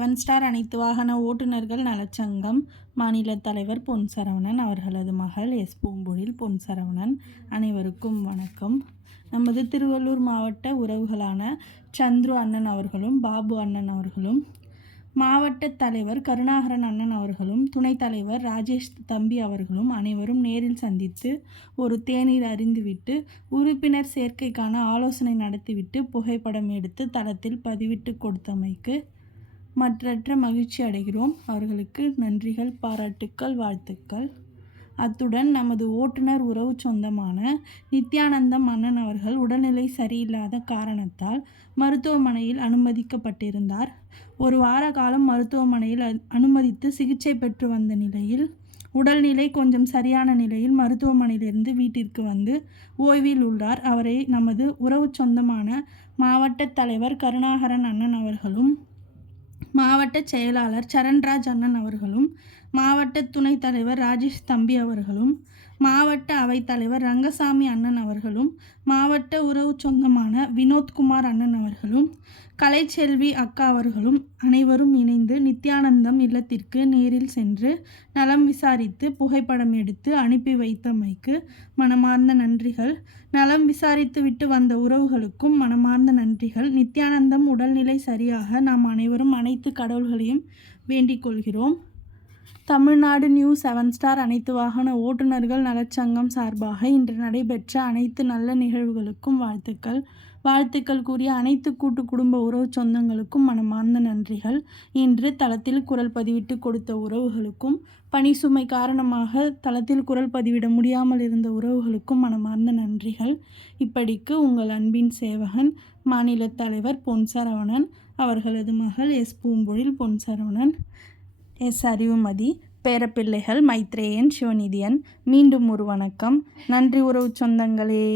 7 star அனைத்து வாகன ஓட்டுநர்கள் நலச்சங்கம் மாநில தலைவர் பொன் சரவணன், அவர்களது மகள் எஸ் பூம்பொழில் பொன் சரவணன். அனைவருக்கும் வணக்கம். நமது திருவள்ளூர் மாவட்ட உறவுகளான சந்துரு அண்ணன் அவர்களும், பாபு அண்ணன் அவர்களும், மாவட்ட தலைவர் கருணாகரன் அண்ணன் அவர்களும், துணைத் தலைவர் ராஜேஷ் தம்பி அவர்களும் அனைவரும் நேரில் சந்தித்து ஒரு தேநீர் அருந்திவிட்டு உறுப்பினர் சேர்க்கைக்கான ஆலோசனை நடத்திவிட்டு புகைப்படம் எடுத்து தளத்தில் பதிவிட்டு கொடுத்தமைக்கு மற்றற்ற மகிழ்ச்சி அடைகிறோம். அவர்களுக்கு நன்றிகள், பாராட்டுக்கள், வாழ்த்துக்கள். அத்துடன் நமது ஓட்டுநர் உறவு சொந்தமான நித்யானந்தம் அண்ணன் அவர்கள் உடல்நிலை சரியில்லாத காரணத்தால் மருத்துவமனையில் அனுமதிக்கப்பட்டிருந்தார். ஒரு வார காலம் மருத்துவமனையில் அனுமதித்து சிகிச்சை பெற்று வந்த நிலையில் உடல்நிலை கொஞ்சம் சரியான நிலையில் மருத்துவமனையிலிருந்து வீட்டிற்கு வந்து ஓய்வில் உள்ளார். அவரை நமது உறவு சொந்தமான மாவட்ட தலைவர் கருணாகரன் அண்ணன் அவர்களும், மாவட்ட செயலாளர் சரண்ராஜ் அண்ணன் அவர்களும், மாவட்ட துணைத் தலைவர் ராஜேஷ் தம்பி அவர்களும், மாவட்ட அவைத்தலைவர் ரங்கசாமி அண்ணன் அவர்களும், மாவட்ட உறவு சொந்தமான வினோத்குமார் அண்ணன் அவர்களும், கலைச்செல்வி அக்கா அவர்களும் அனைவரும் இணைந்து நித்யானந்தம் இல்லத்திற்கு நேரில் சென்று நலம் விசாரித்து புகைப்படம் எடுத்து அனுப்பி வைத்தமைக்கு மனமார்ந்த நன்றிகள். நலம் விசாரித்து விட்டு வந்த உறவுகளுக்கும் மனமார்ந்த நன்றிகள். நித்யானந்தம் உடல்நிலை சரியாக நாம் அனைவரும் அனைத்து கடவுள்களையும் வேண்டிக் கொள்கிறோம். தமிழ்நாடு நியூஸ் 7 ஸ்டார் அனைத்து வாகன ஓட்டுநர்கள் நலச்சங்கம் சார்பாக இன்று நடைபெற்ற அனைத்து நல்ல நிகழ்வுகளுக்கும் வாழ்த்துக்கள் கூறிய அனைத்து கூட்டு குடும்ப உறவு சொந்தங்களுக்கும் மனமார்ந்த நன்றிகள். இன்று தளத்தில் குரல் பதிவிட்டு கொடுத்த உறவுகளுக்கும், பணி சுமை காரணமாக தளத்தில் குரல் பதிவிட முடியாமல் இருந்த உறவுகளுக்கும் மனமார்ந்த நன்றிகள். இப்படிக்கு உங்கள் அன்பின் சேவகன் மாநில தலைவர் பொன் சரவணன், அவர்களது மகள் எஸ் பூம்பொழில் பொன் சரவணன், எஸ் அறிவுமதி, பேரப்பிள்ளைகள் மைத்ரேயன், சிவநிதியன். மீண்டும் ஒரு வணக்கம். நன்றி உறவு சொந்தங்களே.